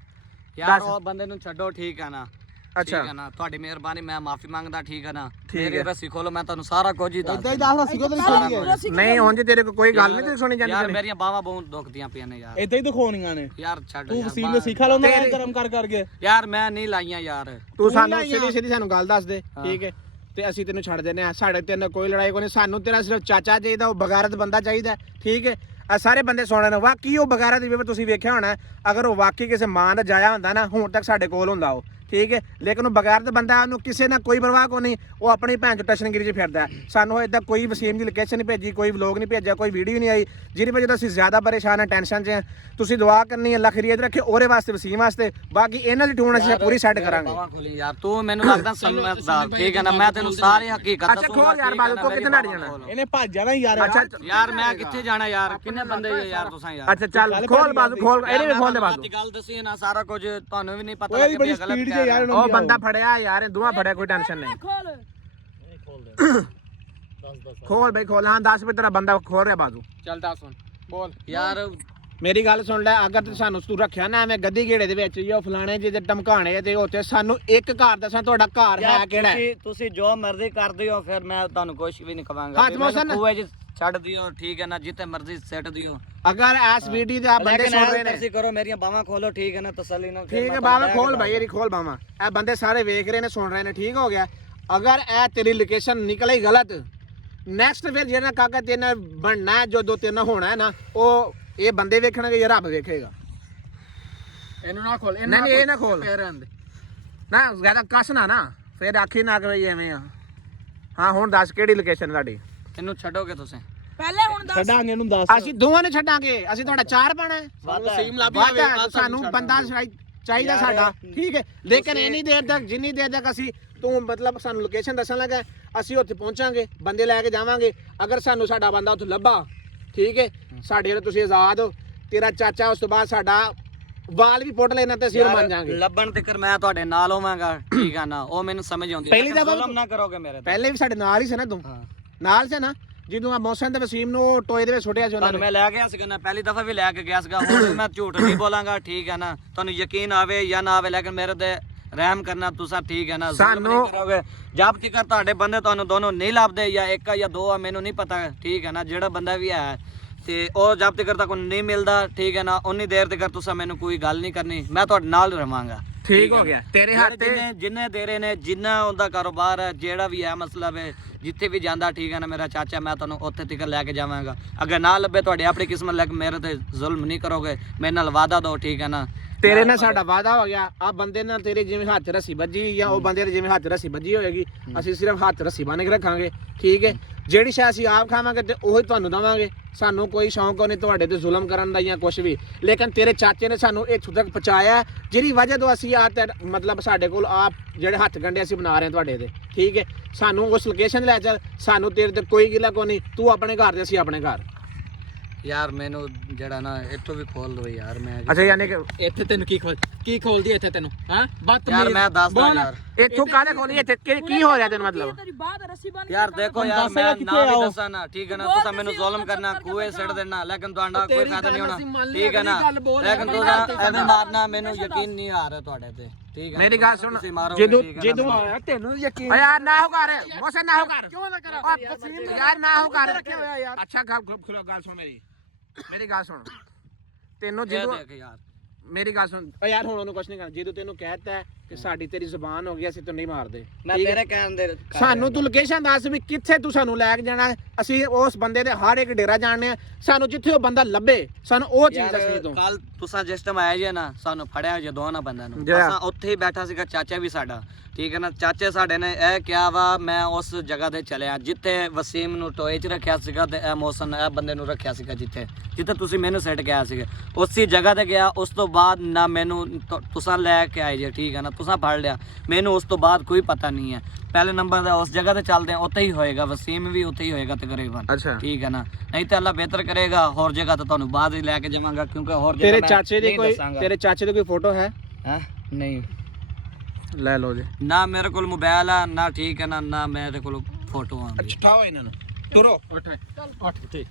ਯਾਰ ਉਹ ਬੰਦੇ ਨੂੰ ਛੱਡੋ ਠੀਕ ਹੈ ਨਾ, ਅੱਛਾ ਠੀਕ ਹੈ ਨਾ, ਤੁਹਾਡੀ ਮਿਹਰਬਾਨੀ, ਮੈਂ ਮਾਫੀ ਮੰਗਦਾ ਠੀਕ ਹੈ ਨਾ, ਮੇਰੀ ਰੱਸੀ ਖੋਲੋ, ਮੈਂ ਤੁਹਾਨੂੰ ਸਾਰਾ ਕੁਝ ਹੀ ਦੱਸ ਨਹੀਂ ਹੁਣ ਜੇ ਤੇਰੇ ਕੋਲ ਕੋਈ ਗੱਲ ਨਹੀਂ ਤੇ ਸੁਣੀ ਯਾਰ ਜਾਂਦੀ। ਮੇਰੀਆਂ ਬਾਹਾਂ ਬਹੁਤ ਦੁਖਦੀਆਂ ਪਈਆਂ ਨੇ ਯਾਰ, ਇਦਾਂ ਹੀ ਦਿਖਾਉਣੀਆਂ ਨੇ। ਯਾਰ ਛੱਡ ਤੂੰ ਯਾਰ ਵਸੀਮ ਨੇ ਸਿੱਖਾ ਲਾਉਂਦਾ ਗਰਮ ਕਰ ਕਰਕੇ। ਯਾਰ ਮੈਂ ਨਹੀਂ ਲਾਈਆਂ ਯਾਰ, ਤੂੰ ਸਾਨੂੰ ਸਿੱਧੀ ਸਿੱਧੀ ਸਾਨੂੰ ਗੱਲ ਦੱਸ ਦੇ ਠੀਕ ਹੈ, ਤੇ ਅਸੀਂ ਤੈਨੂੰ ਛੱਡ ਦਿੰਦੇ ਆ, ਸਾਡੇ ਤੇ ਕੋਈ ਲੜਾਈ ਕੋਈ ਨਹੀਂ, ਸਾਨੂੰ ਤੇਰਾ ਸਿਰਫ ਚਾਚਾ ਚਾਹੀਦਾ, ਉਹ ਬਗਾਰਤ ਬੰਦਾ ਚਾਹੀਦਾ ਠੀਕ ਹੈ। ਆ ਸਾਰੇ ਬੰਦੇ ਸੁਣਨ ਨੂੰ ਵਾਕਈ ਉਹ ਬਗਾਰਤ ਦੀ ਤੁਸੀਂ ਵੇਖਿਆ ਹੋਣਾ, ਅਗਰ ਉਹ ਵਾਕਈ ਕਿਸੇ ਮਾਂ ਦਾ ਜਾਇਆ ਹੁੰਦਾ ਨਾ ਹੁਣ ਤੱਕ ਸਾਡੇ ਕੋਲ ਹੁੰਦਾ ਉਹ ਠੀਕ ਹੈ, ਲੇਕਿਨ ਉਹ ਬਗਾਰਤ ਬੰਦਾ, ਉਹਨੂੰ ਕਿਸੇ ਨਾਲ ਕੋਈ ਪਰਵਾਹ ਕੋ ਨਹੀਂ, ਉਹ ਆਪਣੀ ਭੈਣ ਚ ਟਸ਼ਨਗਿਰੀ 'ਚ ਫਿਰਦਾ। ਸਾਨੂੰ ਇਦਾਂ ਕੋਈ ਵਸੀਮ ਦੀ ਲੋਕੇਸ਼ਨ ਨਹੀਂ ਭੇਜੀ, ਕੋਈ ਵਲੋਗ ਨਹੀਂ ਭੇਜਿਆ, ਕੋਈ ਵੀਡੀਓ ਨਹੀਂ ਆਈ, ਜਿਹਦੀ ਵਜ੍ਹਾ ਤੋਂ ਅਸੀਂ ਜ਼ਿਆਦਾ ਪਰੇਸ਼ਾਨ ਹਾਂ, ਟੈਨਸ਼ਨ 'ਚ ਹਾਂ। ਤੁਸੀਂ ਦੁਆ ਕਰਨੀ ਹੈ ਅੱਲਾਹ ਖੈਰੀਅਤ ਰੱਖੇ ਉਹਦੇ ਵਾਸਤੇ, ਵਸੀਮ ਵਾਸਤੇ, ਬਾਕੀ ਇਹਨਾਂ ਦੀ ਟੂਣ ਅਸੀਂ ਪੂਰੀ ਸੈੱਟ ਕਰਾਂਗੇ। ਬਾਹਾਂ ਖੋਲੀ ਯਾਰ, ਤੂੰ ਮੈਨੂੰ ਲੱਗਦਾ ਸਮਝਦਾਰ ਠੀਕ ਹੈ ਨਾ, ਮੈਂ ਤੈਨੂੰ ਸਾਰੀ ਹਕੀਕਤ ਅੱਛਾ ਖੋਲ ਯਾਰ ਬਾਜੂ ਤੋਂ ਕਿੱਥੇ ਨੜ ਜਾਣਾ? ਇਹਨੇ ਭੱਜ ਜਾਣਾ ਯਾਰ। ਅੱਛਾ ਯਾਰ ਮੈਂ ਕਿੱਥੇ ਜਾਣਾ ਯਾਰ, ਕਿੰਨੇ ਬੰਦੇ ਹੋ ਯਾਰ ਤੁਸੀਂ ਯਾਰ। ਅੱਛਾ ਚੱਲ ਖੋਲ ਬਾਜੂ ਖੋਲ, ਇਹਨੇ ਵੀ ਖੋਲ ਦੇ ਬਾਜੂ। ਗੱਲ ਦੱਸੀ ਨਾ, ਸਾਰਾ ਕੁਝ ਤੁਹਾਨੂੰ ਵੀ ਨਹੀਂ ਪਤਾ ਓਏ ਬੜੀ ਸਪੀਡ 'ਚ ਯਾਰ ਉਹ ਬੰਦਾ ਫੜਿਆ ਯਾਰ, ਇਹ ਦੋਵਾਂ ਫੜਿਆ, ਕੋਈ ਟੈਨਸ਼ਨ ਨਹੀਂ। ਖੋਲ ਬਈ ਖੋਲ, ਹਾਂ 10 ਵਜੇ ਤੇਰਾ ਬੰਦਾ ਖੋਲ ਰਿਹਾ ਬਾਜੂ। ਚੱਲ ਦੱਸ ਹੁਣ ਬੋਲ ਯਾਰ ਮੇਰੀ ਗੱਲ ਸੁਣ ਲੈ, ਅਗਰ ਤੇ ਸਾਨੂੰ ਤੂੰ ਰੱਖਿਆ ਨਾ ਐਵੇਂ ਗੱਦੀ ਘੇੜੇ ਦੇ ਵਿੱਚ ਜਾਂ ਫਲਾਣੇ ਜਿਹੇ ਧਮਕਾਣੇ ਤੇ ਉੱਥੇ, ਸਾਨੂੰ ਇੱਕ ਘਰ ਦੱਸਾਂ ਤੁਹਾਡਾ ਘਰ ਹੈ ਕਿਹੜਾ? ਤੁਸੀਂ ਜੋ ਮਰਜ਼ੀ ਕਰਦੇ ਹੋ, ਫਿਰ ਮੈਂ ਤੁਹਾਨੂੰ ਕੁਝ ਵੀ ਨਹੀਂ ਕਵਾਂਗਾ। ਹੱਥ ਮੋਸਨ ਕੂਏ 'ਚ ਛੱਡ ਦਿਓ ਠੀਕ ਹੈ ਨਾ, ਜਿੱਥੇ ਮਰਜ਼ੀ ਸੈੱਟ ਦਿਓ। ਅਗਰ ਐਸ ਵੀਡੀਓ ਦੇ ਆ ਬੰਦੇ ਸੁਣ ਰਹੇ ਨੇ, ਤੁਸੀਂ ਕਰੋ, ਮੇਰੀਆਂ ਬਾਹਾਂ ਖੋਲੋ ਠੀਕ ਹੈ ਨਾ, ਤਸੱਲੀ ਨਾਲ। ਠੀਕ ਹੈ ਬਾਵਾ ਖੋਲ ਭਾਈ, ਇਹਦੀ ਖੋਲ ਬਾਵਾ, ਇਹ ਬੰਦੇ ਸਾਰੇ ਵੇਖ ਰਹੇ ਨੇ, ਸੁਣ ਰਹੇ ਨੇ, ਠੀਕ ਹੋ ਗਿਆ। ਅਗਰ ਇਹ ਤੇਰੀ ਲੋਕੇਸ਼ਨ ਨਿਕਲੇ ਗਲਤ, ਨੈਕਸਟ ਫਿਰ ਜਿਹੜਾ ਕਾਕਾ ਤੇਰੇ ਨਾਲ ਬਣਨਾ, ਜੋ ਦੋ ਤਿੰਨ ਹੋਣਾ ਹੈ ਨਾ, ਉਹ ਇਹ ਬੰਦੇ ਵੇਖਣਗੇ ਜਾਂ ਰੱਬ ਵੇਖੇਗਾ। ਇਹਨੂੰ ਨਾ ਖੋਲ, ਨਹੀਂ ਇਹ ਨਾ ਖੋਲ ਫੇਰ ਆਂਦੇ ਨਾ, ਜ਼ਿਆਦਾ ਕੱਸ ਨਾ ਨਾ, ਫਿਰ ਆਖੀ ਨਾ ਕਰਈ ਐਵੇਂ ਆ। ਹਾਂ ਹੁਣ ਦੱਸ ਕਿਹੜੀ ਲੋਕੇਸ਼ਨ ਤੁਹਾਡੀ? ਇਹਨੂੰ ਛੱਡੋਗੇ ਤੁਸੀਂ? ਪਹਿਲੇ ਹੁਣ ਦੱਸ। ਛੱਡਾਂਗੇ ਇਹਨੂੰ ਦੱਸ। ਅਸੀਂ ਦੋਵਾਂ ਨੂੰ ਛੱਡਾਂਗੇ, ਅਸੀਂ ਤੁਹਾਡਾ ਚਾਰ ਪਾਣਾ ਹੈ, ਵਸੀਮ ਲੱਭ ਸਾਨੂੰ ਬੰਦਾ ਚਾਹੀਦਾ ਸਾਡਾ ਠੀਕ ਹੈ, ਲੇਕਿਨ ਇੰਨੀ ਦੇਰ ਤੱਕ, ਜਿੰਨੀ ਦੇਰ ਤੱਕ ਅਸੀਂ ਤੂੰ ਮਤਲਬ ਸਾਨੂੰ ਲੋਕੇਸ਼ਨ ਦੱਸਣ ਲੱਗਾ, ਅਸੀਂ ਉੱਥੇ ਪਹੁੰਚਾਂਗੇ, ਬੰਦੇ ਲੈ ਕੇ ਜਾਵਾਂਗੇ। ਅਗਰ ਸਾਨੂੰ ਸਾਡਾ ਬੰਦਾ ਉੱਥੇ ਲੱਭਾ ਠੀਕ ਹੈ, ਸਾਡੇ ਨਾਲ ਤੁਸੀਂ ਆਜ਼ਾਦ ਹੋ, ਤੇਰਾ ਚਾਚਾ ਉਸ ਤੋਂ ਬਾਅਦ ਸਾਡਾ ਵਾਲ ਵੀ ਪੁੱਟ ਲੈਣਾ ਤੇ ਅਸੀਂ ਉਹ ਮੰਨ ਜਾਾਂਗੇ। ਲੱਭਣ ਤੱਕ ਮੈਂ ਤੁਹਾਡੇ ਨਾਲ ਹੋਵਾਂਗਾ ਠੀਕ ਆ ਨਾ, ਉਹ ਮੈਨੂੰ ਸਮਝ ਆਉਂਦੀ। ਪਹਿਲੀ ਦਫਾ ਜ਼ੁਲਮ ਨਾ ਕਰੋਗੇ ਮੇਰੇ ਤੇ। ਪਹਿਲੇ ਵੀ ਸਾਡੇ ਨਾਲ ਹੀ ਸੀ ਨਾ ਤੂੰ, ਨਾਲ ਸੀ ਨਾ ਜਦੋਂ ਆ ਮੌਸਮ ਤੇ ਵਸੀਮ ਨੂੰ ਟੋਏ ਦੇ ਵਿੱਚ ਸੁੱਟਿਆ ਸੀ ਉਹਨਾਂ ਨੇ। ਮੈਂ ਲੈ ਗਿਆ ਸੀਗਾ ਨਾ, ਪਹਿਲੀ ਦਫਾ ਵੀ ਲੈ ਕੇ ਗਿਆ ਸੀਗਾ, ਹੁਣ ਮੈਂ ਝੂਠ ਨਹੀਂ ਬੋਲਾਂਗਾ ਠੀਕ ਹੈ ਨਾ, ਤੁਹਾਨੂੰ ਯਕੀਨ ਆਵੇ ਜਾਂ ਨਾ ਆਵੇ, ਲੇਕਿਨ ਮੇਰੇ ਤੇ ਰਹਿਮ ਕਰਨਾ ਤੁਸੀਂ ਠੀਕ ਹੈ ਨਾ, ਜ਼ੁਲਮ ਨਹੀਂ ਕਰੋਗੇ। ਜਦ ਤੱਕ ਤੁਹਾਡੇ ਬੰਦੇ ਤੁਹਾਨੂੰ ਦੋਨੋਂ ਨਹੀਂ ਲੱਭਦੇ, ਜਾਂ ਇੱਕ ਜਾਂ ਦੋ ਆ ਮੈਨੂੰ ਨਹੀਂ ਪਤਾ ਠੀਕ ਹੈ ਨਾ, ਜਿਹੜਾ ਬੰਦਾ ਵੀ ਹੈ ਤੇ ਉਹ ਜਦ ਤੱਕ ਤੱਕ ਨਹੀਂ ਮਿਲਦਾ ਠੀਕ ਹੈ ਨਾ, ਉਨੀ ਦੇਰ ਤੱਕ ਤੁਸੀਂ ਮੈਨੂੰ ਕੋਈ ਗੱਲ ਨਹੀਂ ਕਰਨੀ, ਮੈਂ ਤੁਹਾਡੇ ਨਾਲ ਰਵਾਂਗਾ। ਠੀਕ ਹੋ ਗਿਆ, ਤੇਰੇ ਹੱਥ ਤੇ ਜਿੰਨੇ ਦੇਰੇ ਨੇ, ਜਿੰਨਾ ਉਹਦਾ ਕਾਰੋਬਾਰ ਹੈ, ਜਿਹੜਾ ਵੀ ਹੈ ਮਸਲਾ ਹੈ, ਜਿੱਥੇ ਵੀ ਜਾਂਦਾ ਠੀਕ ਹੈ ਨਾ, ਮੇਰਾ ਚਾਚਾ, ਮੈਂ ਤੁਹਾਨੂੰ ਉੱਥੇ ਤੱਕ ਲੈ ਕੇ ਜਾਵਾਂਗਾ। ਅਗਰ ਨਾ ਲੱਭੇ ਤੁਹਾਡੀ ਆਪਣੀ ਕਿਸਮਤ, ਲੈ ਕੇ ਮੇਰੇ ਤੇ ਜ਼ੁਲਮ ਨਹੀਂ ਕਰੋਗੇ, ਮੇਰੇ ਨਾਲ ਵਾਅਦਾ ਦਿਓ ਠੀਕ ਹੈ ਨਾ। ਤੇਰੇ ਨਾਲ ਸਾਡਾ ਵਾਅਦਾ ਹੋ ਗਿਆ, ਆ ਬੰਦੇ ਨਾਲ ਤੇਰੇ ਜਿਵੇਂ ਹੱਥ ਰੱਸੀ ਵੱਜੀ ਜਾਂ ਉਹ ਬੰਦੇ ਦੇ ਜਿਵੇਂ ਹੱਥ ਰੱਸੀ ਵੱਜੀ ਹੋਏਗੀ, ਅਸੀਂ ਸਿਰਫ ਹੱਥ ਰੱਸੀ ਬੰਨ ਕੇ ਰੱਖਾਂਗੇ ਠੀਕ ਹੈ। ਜਿਹੜੀ ਸ਼ਾਇਦ ਅਸੀਂ ਆਪ ਖਾਵਾਂਗੇ ਤੇ ਉਹੀ ਤੁਹਾਨੂੰ ਦਵਾਂਗੇ, ਸਾਨੂੰ ਕੋਈ ਸ਼ੌਂਕ ਨਹੀਂ ਤੁਹਾਡੇ ਤੇ ਜ਼ੁਲਮ ਕਰਨ ਦਾ ਜਾਂ ਕੁਝ ਵੀ, ਲੇਕਿਨ ਤੇਰੇ ਚਾਚੇ ਨੇ ਸਾਨੂੰ ਇੱਥੋਂ ਤੱਕ ਪਹੁੰਚਾਇਆ, ਜਿਹੜੀ ਵਜ੍ਹਾ ਤੋਂ ਅਸੀਂ ਆ ਮਤਲਬ ਸਾਡੇ ਕੋਲ ਆਪ ਜਿਹੜੇ ਹੱਥ ਗੰਡੇ ਅਸੀਂ ਬਣਾ ਰਹੇ ਹਾਂ ਤੁਹਾਡੇ ਤੇ ਠੀਕ ਹੈ। ਸਾਨੂੰ ਉਸ ਲੋਕੇਸ਼ਨ ਲੈ ਚੱਲ, ਸਾਨੂੰ ਤੇਰੇ ਤੇ ਕੋਈ ਗਿਲਾ ਕੋਈ ਨਹੀਂ, ਤੂੰ ਆਪਣੇ ਘਰ ਤੇ ਅਸੀਂ ਆਪਣੇ ਘਰ। ਯਾਰ ਮੈਨੂੰ ਜਿਹੜਾ ਨਾ ਇੱਥੋਂ ਵੀ ਖੋਲ ਦੋ ਯਾਰ, ਮੈਂ ਅੱਛਾ ਯਾਨੀ ਕਿ ਇੱਥੇ ਤੈਨੂੰ ਕੀ ਖੋਲਦੀ ਇੱਥੇ ਤੈਨੂੰ? ਹਾਂ ਬਤ ਯਾਰ ਮੈਂ ਦੱਸਦਾ ਯਾਰ, ਇੱਥੋਂ ਕਾਹਦੇ ਖੋਲੀ, ਇੱਥੇ ਕੀ ਹੋ ਰਿਹਾ ਤੈਨੂੰ ਮਤਲਬ? ਤੇਰੀ ਬਾਤ ਰੱਸੀ ਬੰਨ ਯਾਰ ਦੇਖੋ ਯਾਰ, ਮੈਂ ਨਾ ਵੀ ਦੱਸਾਂ ਨਾ ਠੀਕ ਹੈ ਨਾ, ਤੁਸੀਂ ਮੈਨੂੰ ਜ਼ੁਲਮ ਕਰਨਾ, ਕੂਏ ਸਿੱਟ ਦੇਣਾ, ਲੇਕਿਨ ਤੁਹਾਡਾ ਕੋਈ ਫਾਇਦਾ ਨਹੀਂ ਹੋਣਾ ਠੀਕ ਹੈ ਨਾ, ਲੇਕਿਨ ਤੁਸੀਂ ਐਵੇਂ ਮਾਰਨਾ, ਮੈਨੂੰ ਯਕੀਨ ਨਹੀਂ ਆ ਰਿਹਾ ਤੁਹਾਡੇ ਤੇ ਠੀਕ ਹੈ। ਮੇਰੀ ਗੱਲ ਸੁਣ, ਜਦੋਂ ਆਇਆ ਤੈਨੂੰ ਯਕੀਨ ਯਾਰ ਨਾ ਹੋ ਕਰ ਮੋਸਨ, ਨਾ ਹੋ ਕਰ, ਕਿਉਂ ਨਾ ਕਰਾਂ ਯਾਰ, ਨਾ ਹੋ ਕਰ। ਅੱਛਾ ਗੱਲ ਸੁਣ ਮੇਰੀ ਗੱਲ ਸੁਣ, ਤੈਨੂੰ ਜਦੋਂ ਦੇਖ ਯਾਰ ਮੇਰੀ ਗੱਲ ਸੁਣ ਓ ਯਾਰ ਹੁਣ ਉਹਨੂੰ ਕੁਛ ਨਹੀਂ ਕਰਨਾ ਜੇ ਤੂੰ ਤੈਨੂੰ ਕਹਿਤਾ ਹੈ ਕਿ ਸਾਡੀ ਤੇਰੀ ਜ਼ੁਬਾਨ ਹੋ ਗਈ ਅਸੀਂ ਤੈਨੂੰ ਨਹੀਂ ਮਾਰਦੇ ਮੈਂ ਠੀਕ ਹੈ? ਤੇਰੇ ਕਹਿਣ ਦੇ ਸਾਨੂੰ ਤੂੰ ਲੋਕੇਸ਼ਨ ਦੱਸ ਵੀ ਕਿੱਥੇ ਤੂੰ ਸਾਨੂੰ ਲੈ ਕੇ ਜਾਣਾ ਅਸੀਂ ਉਸ ਬੰਦੇ ਦੇ ਹਰ ਇੱਕ ਡੇਰਾ ਜਾਣਦੇ ਆ ਸਾਨੂੰ ਜਿੱਥੇ ਉਹ ਬੰਦਾ ਲੱਭੇ ਸਾਨੂੰ ਉਹ ਚੀਜ਼ ਦੱਸਣੀ ਤੂੰ ਕੱਲ ਤੁਸੀਂ ਜਿਸ ਟਾਈਮ ਆਏ ਜੇ ਨਾ ਸਾਨੂੰ ਫੜਿਆ ਜੇ ਦੋਨਾਂ ਬੰਦਿਆਂ ਨੂੰ ਜਿਹੜਾ- ਅਸਾਂ ਉੱਥੇ ਹੀ ਬੈਠਾ ਸੀਗਾ ਚਾਚਾ ਵੀ ਸਾਡਾ ਠੀਕ ਹੈ ਨਾ ਚਾਚੇ ਸਾਡੇ ਨੇ ਇਹ ਕਿਹਾ ਵਾ ਮੈਂ ਉਸ ਜਗ੍ਹਾ ਤੇ ਚਲਿਆ ਜਿੱਥੇ ਵਸੀਮ ਨੂੰ ਟੋਏ 'ਚ ਰੱਖਿਆ ਸੀਗਾ ਤੇ ਇਹ ਮੌਸਮ ਇਹ ਬੰਦੇ ਨੂੰ ਰੱਖਿਆ ਸੀਗਾ ਜਿੱਥੇ ਤੁਸੀਂ ਮੈਨੂੰ ਸੈੱਟ ਕਿਹਾ ਸੀਗਾ ਉਸੇ ਜਗ੍ਹਾ ਤੇ ਗਿਆ ਉਸ ਤੋਂ ਬਾਅਦ ਨਾ ਮੈਨੂੰ ਤੁਸੀਂ ਲੈ ਕੇ ਆਏ ਜੇ ਠੀਕ ਹੈ ਨਾ ਤੁਸੀਂ ਫੜ ਲਿਆ ਮੈਨੂੰ ਉਸ ਤੋਂ ਬਾਅਦ ਕੋਈ ਪਤਾ ਨਹੀਂ ਹੈ ਪਹਿਲੇ ਨੰਬਰ ਦਾ ਉਸ ਜਗ੍ਹਾ ਤੇ ਚੱਲਦੇ ਆ ਉੱਥੇ ਹੀ ਹੋਏਗਾ ਵਸੀਮ ਵੀ ਉੱਥੇ ਹੀ ਹੋਏਗਾ ਤਕਰੀਬਨ ਅੱਛਾ ਠੀਕ ਹੈ ਨਾ ਨਹੀਂ ਤਾਂ ਅੱਲਾ ਬਿਹਤਰ ਕਰੇਗਾ ਹੋਰ ਜਗ੍ਹਾ ਤਾਂ ਤੁਹਾਨੂੰ ਬਾਅਦ ਹੀ ਲੈ ਕੇ ਜਾਵਾਂਗਾ ਕਿਉਂਕਿ ਹੋਰ ਜਗ੍ਹਾ ਤੇਰੇ ਮੈਂ ਚਾਚੇ ਦੀ ਨਹੀਂ ਕੋਈ ਦੱਸਾਂਗਾ। ਤੇਰੇ ਚਾਚੇ ਦੀ ਕੋਈ ਫੋਟੋ ਹੈ ਹੈਂ? ਨਹੀਂ ਲੈ ਲਓ ਜੀ ਨਾ ਮੇਰੇ ਕੋਲ ਮੋਬਾਈਲ ਆ ਨਾ ਠੀਕ ਹੈ ਨਾ ਮੇਰੇ ਕੋਲ ਫੋਟੋ ਆ ਉਠਾਓ ਇਹਨਾਂ ਨੂੰ ਤੁਰੋ ਉੱਠ ਤੇ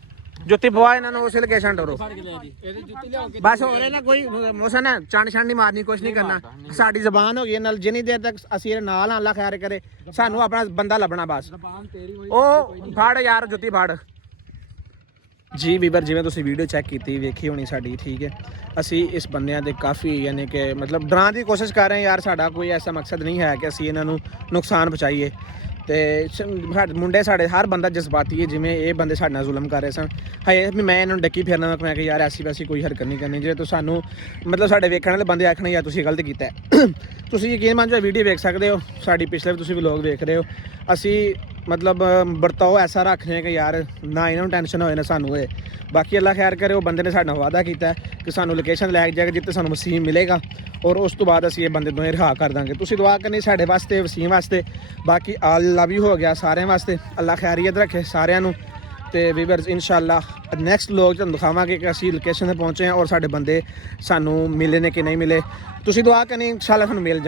ਜੁੱਤੀ ਪਵਾ ਇਹਨਾਂ ਨੂੰ ਉਸ ਲੋਕੇਸ਼ਨ ਟੋਰੋ ਇਹਦੀ ਜੁੱਤੀ ਲਿਆਓ ਕਿ ਬਸ ਹੋ ਰਿਹਾ ਨਾ ਕੋਈ ਮੋਸਨ ਚੰਡ ਛੰਡ ਨਹੀਂ ਮਾਰਨੀ ਕੁਛ ਨਹੀਂ ਕਰਨਾ ਸਾਡੀ ਜ਼ਬਾਨ ਹੋ ਗਈ ਨਾਲ ਜਿੰਨੀ ਦੇਰ ਤੱਕ ਅਸੀਂ ਇਹਦੇ ਨਾਲ ਅੱਲਾ ਖੈਰ ਕਰੇ ਸਾਨੂੰ ਆਪਣਾ ਬੰਦਾ ਲੱਭਣਾ ਬਸ ਜ਼ਬਾਨ ਤੇਰੀ ਹੋਈ ਉਹ ਫੜ ਯਾਰ ਜੁੱਤੀ ਫੜ ਜੀ ਵੀਵਰ ਜਿਵੇਂ ਤੁਸੀਂ ਵੀਡੀਓ ਚੈੱਕ ਕੀਤੀ ਵੇਖੀ ਹੋਣੀ ਸਾਡੀ ਠੀਕ ਹੈ ਅਸੀਂ ਇਸ ਬੰਦਿਆਂ ਦੇ ਕਾਫੀ ਯਾਨੀ ਕਿ ਮਤਲਬ ਡਰਾਉਣ ਦੀ ਕੋਸ਼ਿਸ਼ ਕਰ ਰਹੇ ਹਾਂ ਯਾਰ ਸਾਡਾ ਕੋਈ ਐਸਾ ਮਕਸਦ ਨਹੀਂ ਹੈ ਕਿ ਅਸੀਂ ਇਹਨਾਂ ਨੂੰ ਨੁਕਸਾਨ ਪਹੁੰਚਾਈਏ ਤੇ ਸਾਡੇ ਮੁੰਡੇ ਸਾਡੇ ਹਰ ਬੰਦਾ ਜਜ਼ਬਾਤੀ ਹੈ ਜਿਵੇਂ ਇਹ ਬੰਦੇ ਸਾਡੇ ਨਾਲ ਜ਼ੁਲਮ ਕਰ ਰਹੇ ਸਨ ਹਏ ਵੀ ਮੈਂ ਇਹਨਾਂ ਨੂੰ ਡੱਕੀ ਫਿਰਨਾ ਮੈਂ ਕਿ ਯਾਰ ਐਸੀ ਵੈਸੀ ਕੋਈ ਹਰਕਤ ਨਹੀਂ ਕਰਨੀ ਜੇ ਤੂੰ ਸਾਨੂੰ ਮਤਲਬ ਸਾਡੇ ਵੇਖਣ ਵਾਲੇ ਬੰਦੇ ਆਖਣੇ ਯਾਰ ਤੁਸੀਂ ਗਲਤ ਕੀਤਾ ਹੈ। ਤੁਸੀਂ ਯਕੀਨ ਮੰਨ ਜਾਓ ਵੀਡੀਓ ਵੇਖ ਸਕਦੇ ਹੋ ਸਾਡੀ ਪਿਛਲੇ ਵੀ ਤੁਸੀਂ ਵਲੋਗ ਵੇਖ ਰਹੇ ਹੋ ਅਸੀਂ ਮਤਲਬ ਵਰਤਾਓ ਐਸਾ ਰੱਖਦੇ ਹਾਂ ਕਿ ਯਾਰ ਨਾ ਇਹਨਾਂ ਨੂੰ ਟੈਨਸ਼ਨ ਹੋਏ ਨਾ ਸਾਨੂੰ ਹੋਏ ਬਾਕੀ ਅੱਲਾ ਖੈਰ ਕਰੇ ਉਹ ਬੰਦੇ ਨੇ ਸਾਡੇ ਨਾਲ ਵਾਅਦਾ ਕੀਤਾ ਕਿ ਸਾਨੂੰ ਲੋਕੇਸ਼ਨ ਲੈ ਕੇ ਜਾਏਗਾ ਜਿੱਥੇ ਸਾਨੂੰ ਵਸੀਮ ਮਿਲੇਗਾ ਔਰ ਉਸ ਤੋਂ ਬਾਅਦ ਅਸੀਂ ਇਹ ਬੰਦੇ ਦੋਵੇਂ ਰਿਹਾ ਕਰ ਦਾਂਗੇ ਤੁਸੀਂ ਦੁਆ ਕਰਨੀ ਸਾਡੇ ਵਾਸਤੇ ਵਸੀਮ ਵਾਸਤੇ ਬਾਕੀ ਅੱਲਾ ਵੀ ਹੋ ਗਿਆ ਸਾਰਿਆਂ ਵਾਸਤੇ ਅੱਲਾ ਖੈਰੀਅਤ ਰੱਖੇ ਸਾਰਿਆਂ ਨੂੰ ਤੇ ਵੀਵਰਸ ਇਨਸ਼ਾਅੱਲਾ ਨੈਕਸਟ ਲੋਗ ਤੁਹਾਨੂੰ ਦਿਖਾਵਾਂਗੇ ਕਿ ਅਸੀਂ ਲੋਕੇਸ਼ਨ ਤੇ ਪਹੁੰਚੇ ਹਾਂ ਔਰ ਸਾਡੇ ਬੰਦੇ ਸਾਨੂੰ ਮਿਲੇ ਨੇ ਕਿ ਨਹੀਂ ਮਿਲੇ ਤੁਸੀਂ ਦੁਆ ਕਰਨੀ ਇਨਸ਼ਾਅੱਲਾ ਤੁਹਾਨੂੰ ਮਿਲ